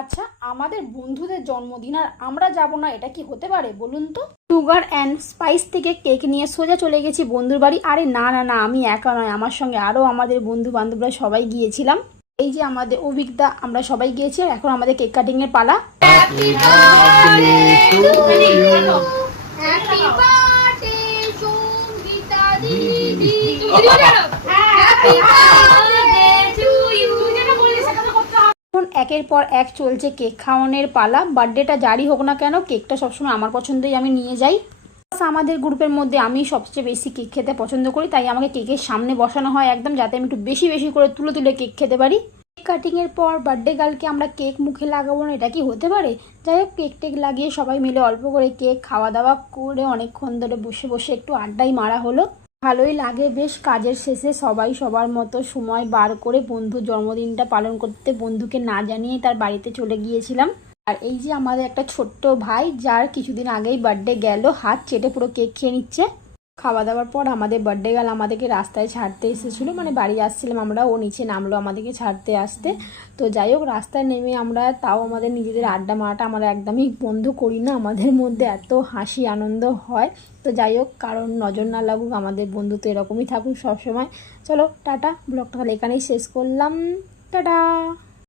আচ্ছা, আমাদের বন্ধুদের জন্মদিন আর আমরা যাব না, এটা কি হতে পারে বলুন তো? সুগার অ্যান্ড স্পাইস থেকে কেক নিয়ে সোজা চলে গেছি বন্ধুর বাড়ি। আরে না না না, আমি একা নয়, আমার সঙ্গে আরও আমাদের বন্ধু বান্ধবরা সবাই গিয়েছিলাম। এই যে আমাদের অভিজ্ঞতা, আমরা সবাই গিয়েছি। আর এখন আমাদের কেক কাটিং এর পালা। Happy birthday to you, happy birthday Sangeeta দিদি, হ্যাপি বার্থডে টু ইউ। এখন একের পর এক চলছে কেক খাওয়ানোর পালা। বার্থডেটা জারি হোক না কেন, কেকটা সবসময় আমার পছন্দই আমি নিয়ে যাই। আমাদের গ্রুপের মধ্যে আমি সবচেয়ে বেশি কেক খেতে পছন্দ করি, তাই আমাকে কেকের সামনে বসানো হয় একদম, যাতে আমি একটু বেশি বেশি করে তুলে তুলে কেক খেতে পারি। কেক কাটিংয়ের পর বার্থডে গার্লকে আমরা কেক মুখে লাগাবো না, এটা কি হতে পারে? যাই হোক, কেক টেক লাগিয়ে সবাই মিলে অল্প করে কেক খাওয়া দাওয়া করে অনেকক্ষণ ধরে বসে বসে একটু আড্ডাই মারা হলো। ভালোই লাগে বেশ। কাজের শেষে সবাই সবার মতো সময় বার করে বন্ধুর জন্মদিনটা পালন করতে বন্ধুকে না জানিয়ে তার বাড়িতে চলে গিয়েছিলাম। আর এই যে আমাদের একটা ছোট্ট ভাই, যার কিছুদিন আগেই বার্থডে গেল, হাত চেটে পুরো কেক খেয়ে নিচ্ছে। খাওয়া দাওয়ার পর আমাদের বার্থডে গার্ল আমাদেরকে রাস্তায় ছাড়তে এসেছিলো, মানে বাড়ি আসছিলাম আমরা, ও নিচে নামলো আমাদেরকে ছাড়তে আসতে। তো যাই হোক, রাস্তায় নেমে আমরা তাও আমাদের নিজেদের আড্ডা মারাটা আমরা একদমই বন্ধ করি না, আমাদের মধ্যে এত হাসি আনন্দ হয়। তো যাই হোক, কারণ নজর না লাগুক, আমাদের বন্ধুত্ব এরকমই থাকুক সবসময়। চলো টাটা, ব্লগটা তাহলে এখানেই শেষ করলাম। টাটা।